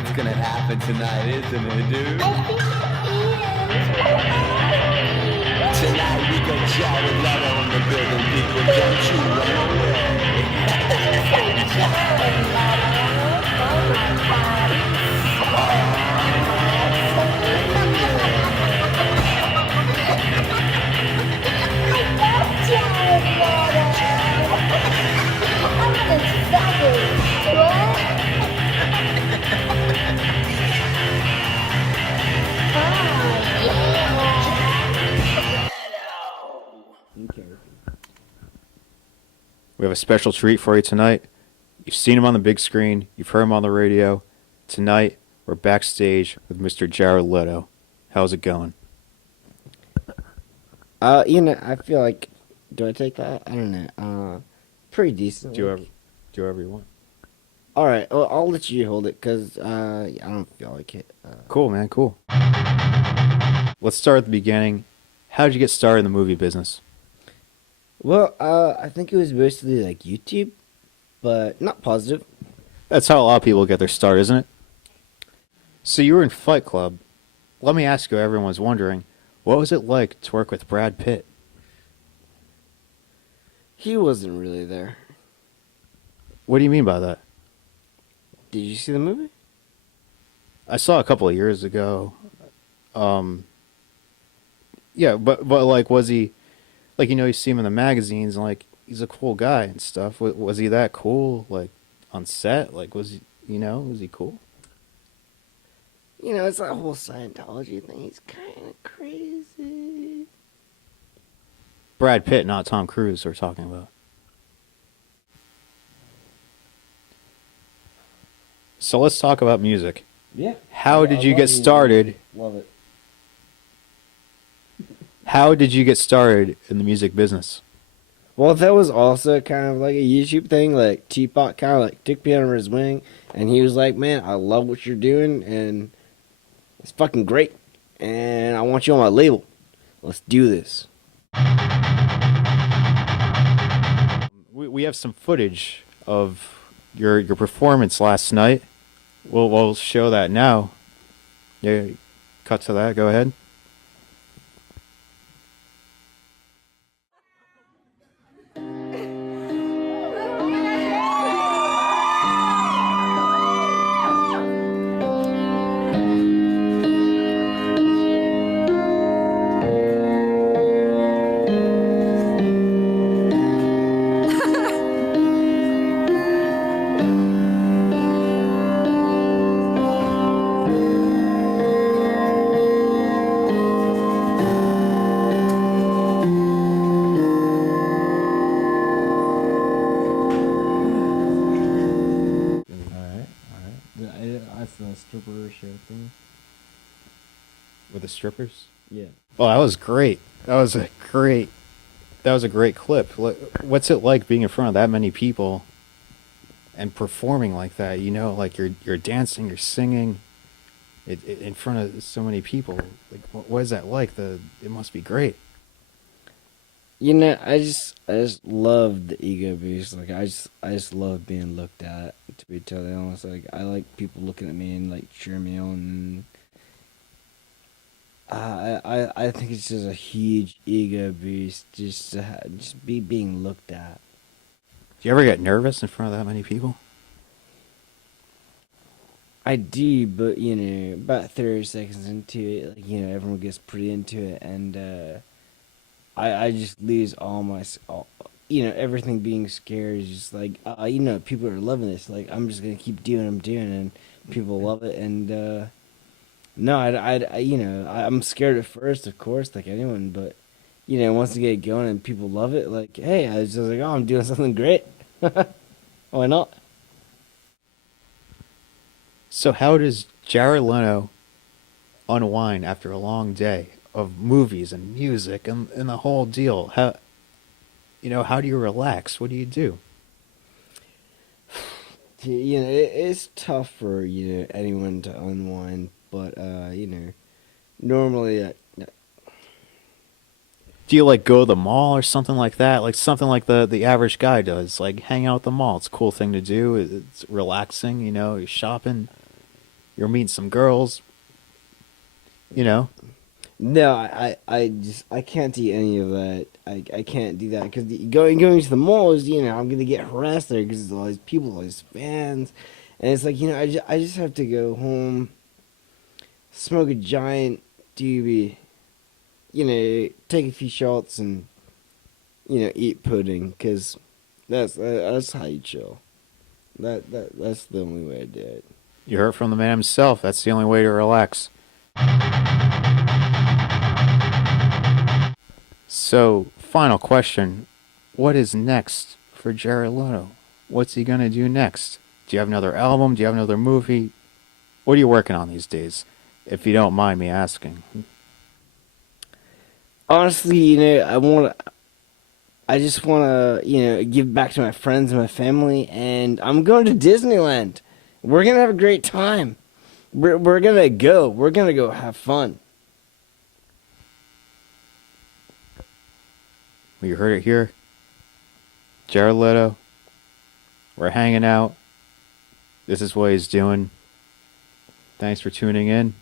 it's gonna happen tonight, isn't it, dude? I think it is. Tonight we got Jared Leto in the building, people. Don't you run away. Jared Leto. Oh my god. I love Jared Leto. I'm gonna stop it. What? We have a special treat for you tonight. You've seen him on the big screen. You've heard him on the radio. Tonight, we're backstage with Mr. Jared Leto. How's it going? I feel like, do I take that? I don't know. Pretty decent. Do whatever you want. All right, well, I'll let you hold it because I don't feel like it. Cool, man, cool. Let's start at the beginning. How did you get started in the movie business? Well, I think it was mostly like YouTube, but not positive. That's how a lot of people get their start, isn't it? So you were in Fight Club. Let me ask you, everyone's wondering, what was it like to work with Brad Pitt? He wasn't really there. What do you mean by that? Did you see the movie? I saw a couple of years ago. Yeah, but like, was he, like, you see him in the magazines, and like, he's a cool guy and stuff. Was he that cool, like, on set? Like, was he cool? It's that whole Scientology thing. He's kind of crazy. Brad Pitt, not Tom Cruise, we're talking about. So let's talk about music. Yeah. How did you get started? Love it. How did you get started in the music business? Well, that was also kind of like a YouTube thing. Like, Tupac kind of like took me under his wing, and he was like, "Man, I love what you're doing, and it's fucking great, and I want you on my label. Let's do this." We have some footage of your performance last night. We'll show that now. Yeah, cut to that. Go ahead. That's the stripper show thing. With the strippers? Yeah. Oh, that was great. That was a great clip. What's it like being in front of that many people and performing like that? Like you're dancing, you're singing in front of so many people. Like, what is that like? It must be great. I just love the ego boost. Like, I just love being looked at. To be totally honest, like, I like people looking at me and like cheering me on. And I think it's just a huge ego boost just to just be being looked at. Do you ever get nervous in front of that many people? I do, but about 30 seconds into it, like, everyone gets pretty into it, and I just lose everything being scared is just like, people are loving this. Like, I'm just gonna keep doing what I'm doing, and people love it. And no, I'm scared at first, of course, like anyone. But once you get going and people love it, like, hey, I was just like, oh, I'm doing something great. Why not? So how does Jared Leto unwind after a long day of movies and music and the whole deal? How do you relax? What do you do? It's tough for anyone to unwind, but normally Do you like go to the mall or something like that? Like something like the average guy does, like hang out at the mall. It's a cool thing to do. It's relaxing, you're shopping. You're meeting some girls. You know, No, I can't do any of that. I can't do that because going to the malls, I'm gonna get harassed there because there's all these people, all these fans, and it's like I just have to go home, smoke a giant doobie, take a few shots and eat pudding because that's how you chill. That's the only way to do it. you heard from the man himself. That's the only way to relax. So, final question. What is next for Jared Leto? What's he going to do next? Do you have another album? Do you have another movie? What are you working on these days? If you don't mind me asking. Honestly, I just want to, give back to my friends and my family, and I'm going to Disneyland. We're gonna have a great time. We're gonna go. We're gonna go have fun. Well, you heard it here. Jared Leto. We're hanging out. This is what he's doing. Thanks for tuning in.